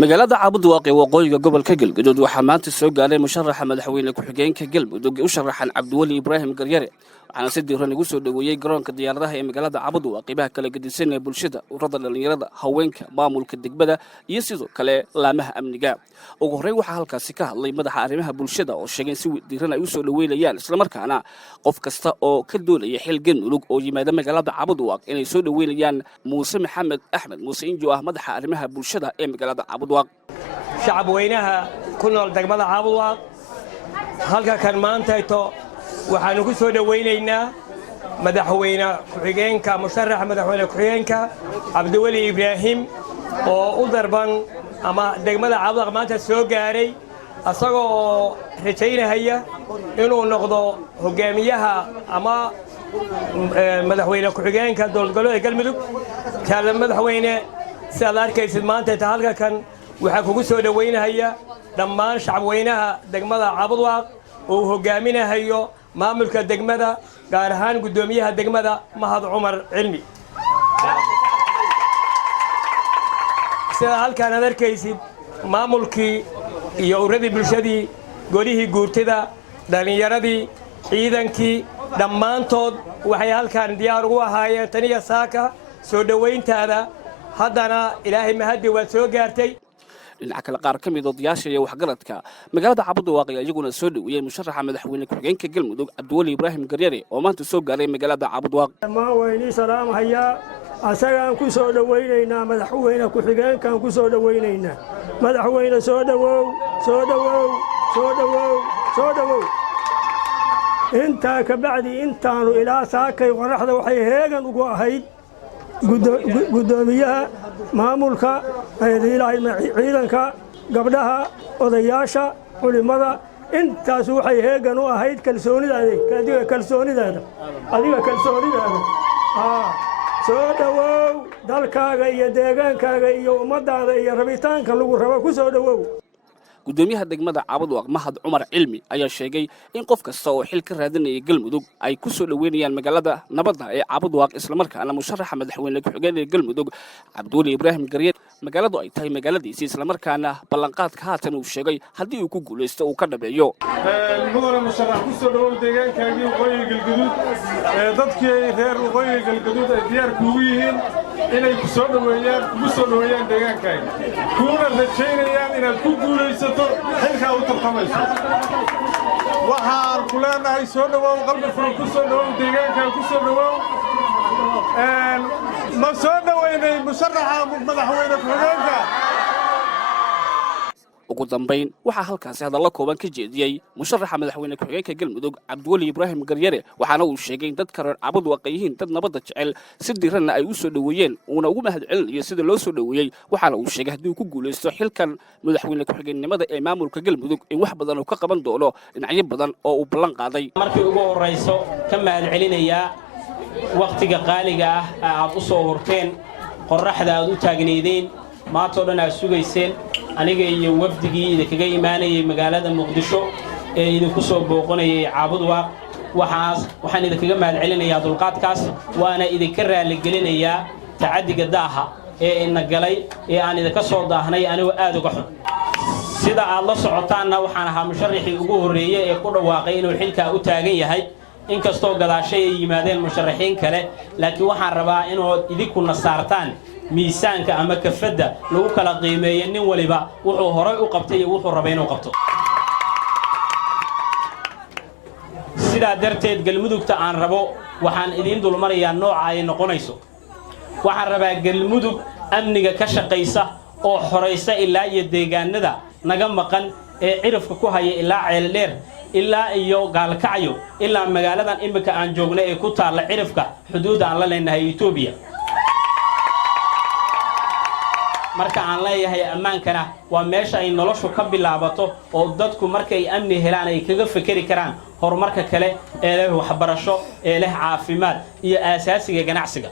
magaalada Cabudwaaqi waqooyiga gobolka Galgaduud waxaa maanta soo gaaray musharaxa madaxweyne ku-xigeenka Galmudug u sharaxan Cabdiwali Ibraahim Garyare waxaana si diiran ugu soo dhaweeyay garoonka diyaaradaha ee magaalada Cabudwaaqi baa kala gedisan ee bulshada ururada dhalinyarada haweenka maamulka degmada iyo sidoo kale laamaha amniga ugu horeyn waxaa halkaasi ka hadlay madaxa arrimaha bulshada oo sheegay si diiran ay u soo dhaweeyaan isla markaana qof kasta oo ka doonaya xil Galmudug oo yimaada magaalada Cabudwaaqi inay soo dhaweeyaan Muuse Maxamed Axmed Muuse Injo ah madaxa arrimaha bulshada ee magaalada Cabudwaaqi shacab weynaha ku nool degmada Cabudwaaqi halka kan maanta waxaanu ku soo dhaweynaynaa madaxweyne ku-xigeenka musharaxa madaxweyne ku-xigeenka Cabdiwali Ibraahim oo u darban ama degmada Cabudwaaqi maanta soo gaaray asagoo rajaynaya inuu noqdo hogaamiyaha ama madaxweyne ku-xigeenka dowladgoboleedka Galmudug kala madaxweyne sidaad arkaysid maanta halka kan waxaa kugu soo dhaweynaya dhammaan shacab weynaha degmada Cabudwaaqi oo hogaaminayo maamulka degmada gaar ahaan gudoomiyaha degmada Mahad Cumar Cilmi sida halkaan aad arkaysid maamulkii iyo uradii bulshadii golihii guurtida dhalinyaradii ciidankii dhammaantood waxay halkaan diyaar ugu ahaayeen taniya saaka soo dhaweyntaada haddana ilaahay mahadi waa soo gaartay dhinaca kale qaar ka mid ah odayaasha iyo waxgaradka magaalada Cabudwaaqi iyaguna soo dhaweeyay musharaxa madaxweyne ku-xigeenka Galmudug Cabdiwali Ibraahim Garyare oo maanta soo gaaray magaalada Cabudwaaqi ma weyni salaam haya asagaan ku soo dhaweynaynaa madaxweyne ku-xigeenkan ku soo dhaweynaynaa madaxweyne soo dhawow inta ka bacdi intaanu ilaa saakay qoraxda waxay heegan ugu ahayd gudoomiyaha maamulka ciidanka gabdhaha odayaasha culimada intaas waxay heegan u ahayd kalsoonidaada soo dhawow dalkaaga iyo deegaankaaga iyo ummadaada iyo rabitaanka lagu rabo ku soo dhawow gudoomiyaha degmada Cabudwaaqi Mahad Cumar Cilmi ayaa sheegay in qof kasta oo xil ka raadinaya Galmudug ay ku soo dhaweynayaan magaalada nabadda ee Cabudwaaqi isla markaana musharaxa madaxweyne ku-xigeenka Galmudug Cabdiwali Ibraahim Garyare magaaladu ay tahay magaaladiisa isla markaana ballanqaadka haatan uu sheegay haddii uu ku guuleysto uu ka dhabeeyo mudane musharax ku soo dhawow deegaankaagii waqooyiga Galgaduud dadkii reer waqooyiga Galgaduud ay diyaar kuugu yihiin inay ku soo dhaweeyaan deegaankaaga kuuna rajaynayaan inaad ku guuleysato xilka u tartamayso waxaan ku leenahay soo dhawow qalbi furan ku soo dhawow deegaankaaga ku soo dhawow ma soo dhaweynay musharaxa madaxweyne ku-xigeenka ugu dambayn waxaa halkaasi hadallo kooban ka jeediyay musharaxa madaxweyne ku-xigeenka Galmudug Cabdiwali Ibraahim Garyare waxaana uu sheegay in dadka reer Cabudwaaqi yihiin dad nabadda jecel si diiranna ay u soo dhaweeyeen uuna ugu mahadcelinayo sida loo soo dhaweeyay waxaana uu sheegay haddii uu ku guuleysto xilkan madaxweyne ku-xigeenimada ee maamulka Galmudug in wax badan uu ka qaban doono dhinacyo badan oo uu ballan qaaday markii ugu horeyso ka mahadcelinayaa waqtiga qaaliga ah aad u soo horteen qorraxda aad u taagneedeen maanta dhan aad sugayseen aniga iyo wafdigii idinkaga imaanayay magaalada Muqdisho ee idinku soo booqanayay Cabudwaaqi waxaan idinkaga mahadcelinayaa dulqaadkaas waana idinka raali gelinayaa tacadiga daaha ee ina galay ee aan idinka soo daahnay anigu aad uga xun sida aad la socotaanna waxaan ahaa musharaxii ugu horeeyay ee ku dhawaaqay inuu xilka u taagan yahay inkastoo gadaashay ay yimaadeen musharaxiin kale laakiin waxaan rabaa inaad idinku nasaartaan miisaanka ama kafadda lagu kala qiimeeyo nin waliba wuxuu horay u qabtay iyo wuxuu rabay inuu qabto sidaa darteed Galmudugta aan rabo waxaan idin dulmarayaa nooca ay noqonayso waxaan rabaa Galmudug amniga ka shaqaysa oo xoreysa ilaa iyo deegaanada naga maqan ee cirifka ku haya ilaa ceel dheer ilaa iyo gaalkacyo ilaa magaaladan imika aan joogno ee ku taala cirifka xuduud aan la leenahay Itoobiya marka aan leeyahay ammaankana waa meesha ay noloshu ka bilaabato oo dadku markay amni helaan ay kaga fikiri karaan horumarka kale ee leh waxbarasho ee leh caafimaad iyo aasaasiga ganacsiga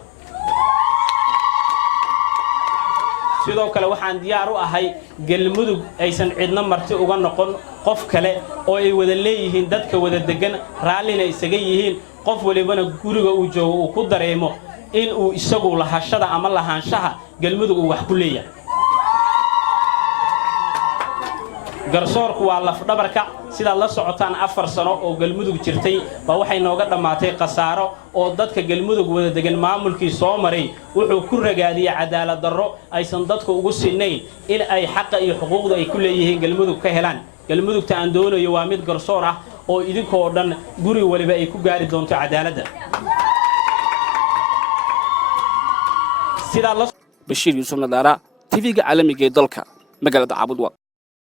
sidoo kale waxaan diyaar u ahay Galmudug aysan cidna marti uga noqon qof kale oo ay wada leeyihiin dadka wada degan raallina isaga yihiin qof walibana guriga uu joogo uu ku dareemo in uu isagu lahashada ama lahaanshaha Galmudug uu wax ku leeyahay garsoorku waa lafdhabarka sidaad la socotaan 4 sano oo galmudug jirtay baa waxay nooga dhamaatay qasaaro oo dadka galmudug wada degan maamulkii soo maray wuxuu ku ragaadiyay cadaalad darro aysan dadku ugu sinayn in ay xaq iyo xuquuqda ay ku leeyihiin galmudug ka helaan galmudugta aan doonayo waa mid garsoor ah oo idinkoo dhan guri waliba ay ku gaari doonto cadaaladda Bashir Yusuf Nadara TV-ga caalamiga ee dalka magaalada Cabudwaaq